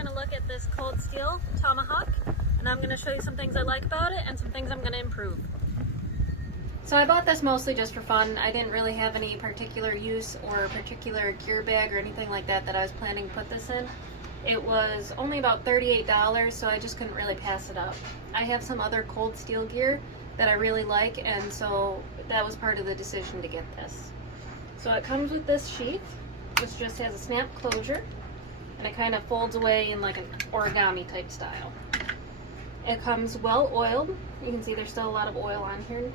going to look at this Cold Steel Tomahawk, and I'm going to show you some things I like about it and some things I'm going to improve. So I bought this mostly just for fun. I didn't really have any particular use or particular gear bag or anything like that I was planning to put this in. It was only about $38, so I just couldn't really pass it up. I have some other Cold Steel gear that I really like, and so that was part of the decision to get this. So it comes with this sheath, which just has a snap closure, and it kind of folds away in like an origami type style. It comes well oiled. You can see there's still a lot of oil on here,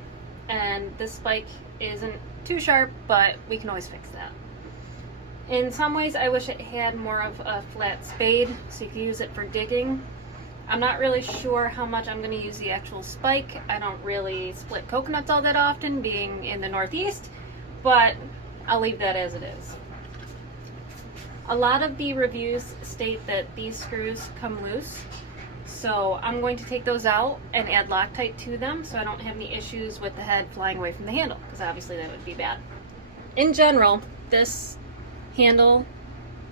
and this spike isn't too sharp, but we can always fix that. In some ways I wish it had more of a flat spade so you can use it for digging. I'm not really sure how much I'm going to use the actual spike. I don't really split coconuts all that often, being in the Northeast, but I'll leave that as it is. A lot of the reviews state that these screws come loose, so I'm going to take those out and add Loctite to them so I don't have any issues with the head flying away from the handle, because obviously that would be bad. In general, this handle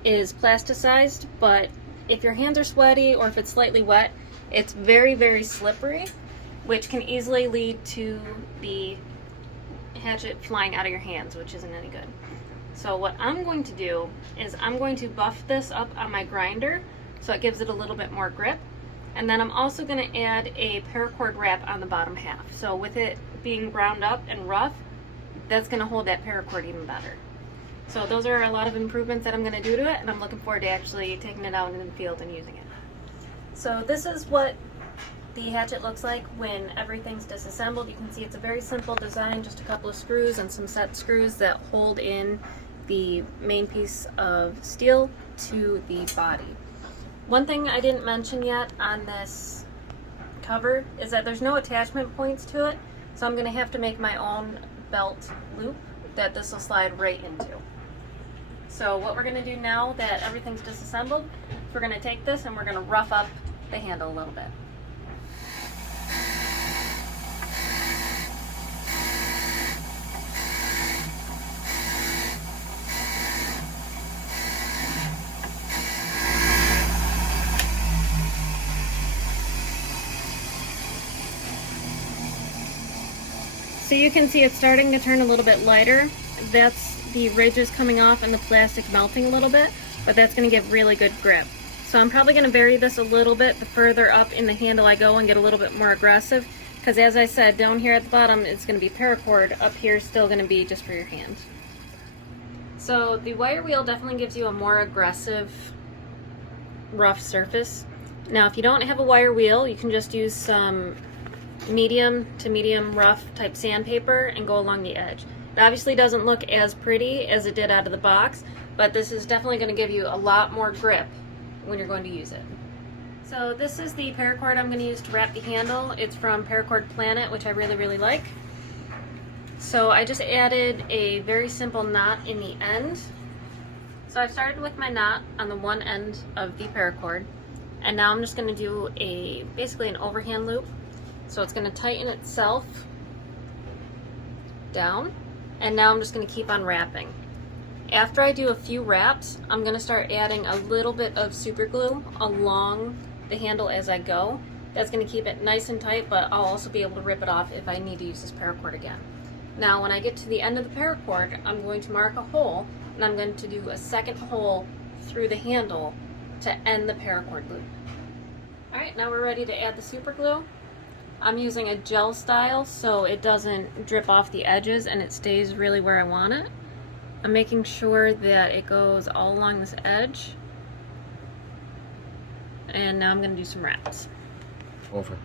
is plasticized, but if your hands are sweaty or if it's slightly wet, it's very, very slippery, which can easily lead to the hatchet flying out of your hands, which isn't any good. So what I'm going to do is I'm going to buff this up on my grinder so it gives it a little bit more grip, and then I'm also going to add a paracord wrap on the bottom half. So with it being ground up and rough, that's going to hold that paracord even better. So those are a lot of improvements that I'm going to do to it, and I'm looking forward to actually taking it out into the field and using it. So this is what the hatchet looks like when everything's disassembled. You can see it's a very simple design, just a couple of screws and some set screws that hold in the main piece of steel to the body. One thing I didn't mention yet on this cover is that there's no attachment points to it, so I'm going to have to make my own belt loop that this will slide right into. So what we're going to do now that everything's disassembled is we're going to take this and we're going to rough up the handle a little bit. So you can see it's starting to turn a little bit lighter. That's the ridges coming off and the plastic melting a little bit, but that's going to give really good grip. So I'm probably going to vary this a little bit the further up in the handle I go and get a little bit more aggressive, because as I said, down here at the bottom it's going to be paracord, up here is still going to be just for your hand. So the wire wheel definitely gives you a more aggressive rough surface. Now if you don't have a wire wheel, you can just use some medium to medium rough type sandpaper and go along the edge. It obviously doesn't look as pretty as it did out of the box, but this is definitely going to give you a lot more grip when you're going to use it. So this is the paracord I'm going to use to wrap the handle. It's from Paracord Planet, which I really, really like. So I just added a very simple knot in the end. So I've started with my knot on the one end of the paracord, and now I'm just going to do basically an overhand loop. So it's going to tighten itself down, and now I'm just going to keep on wrapping. After I do a few wraps, I'm going to start adding a little bit of super glue along the handle as I go. That's going to keep it nice and tight, but I'll also be able to rip it off if I need to use this paracord again. Now when I get to the end of the paracord, I'm going to mark a hole, and I'm going to do a second hole through the handle to end the paracord loop. Alright, now we're ready to add the super glue. I'm using a gel style so it doesn't drip off the edges and it stays really where I want it. I'm making sure that it goes all along this edge. And now I'm going to do some wraps. Over.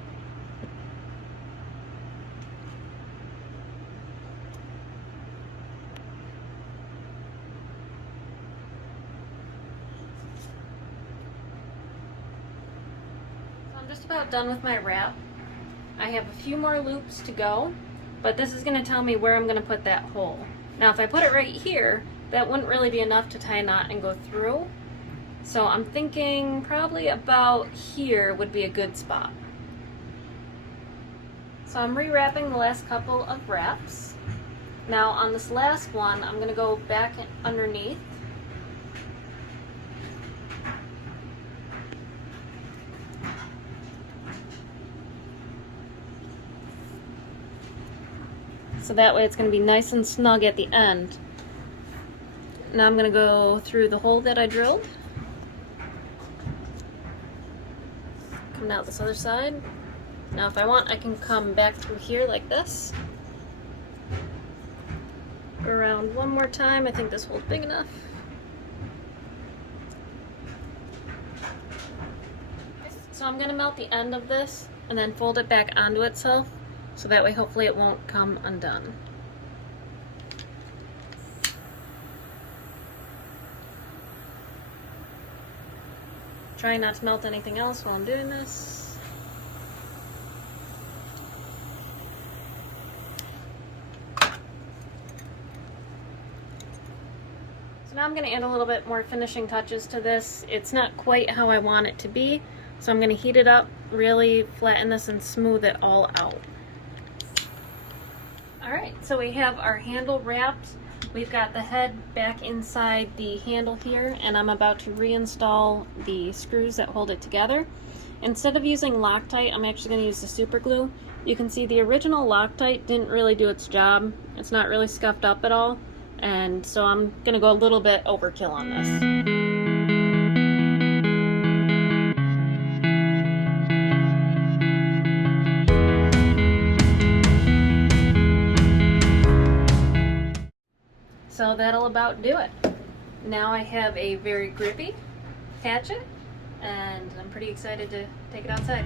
So I'm just about done with my wrap. I have a few more loops to go, but this is going to tell me where I'm going to put that hole. Now if I put it right here, that wouldn't really be enough to tie a knot and go through. So I'm thinking probably about here would be a good spot. So I'm rewrapping the last couple of wraps. Now on this last one, I'm going to go back underneath So that way it's going to be nice and snug at the end. Now I'm going to go through the hole that I drilled. Come out this other side. Now if I want, I can come back through here like this. Go around one more time. I think this hole's big enough. So I'm going to melt the end of this and then fold it back onto itself, so that way hopefully it won't come undone. Try not to melt anything else while I'm doing this. So now I'm going to add a little bit more finishing touches to this. It's not quite how I want it to be, so I'm going to heat it up, really flatten this and smooth it all out. Alright, so we have our handle wrapped. We've got the head back inside the handle here, and I'm about to reinstall the screws that hold it together. Instead of using Loctite, I'm actually going to use the super glue. You can see the original Loctite didn't really do its job. It's not really scuffed up at all, and so I'm going to go a little bit overkill on this. So that'll about do it. Now I have a very grippy hatchet, and I'm pretty excited to take it outside.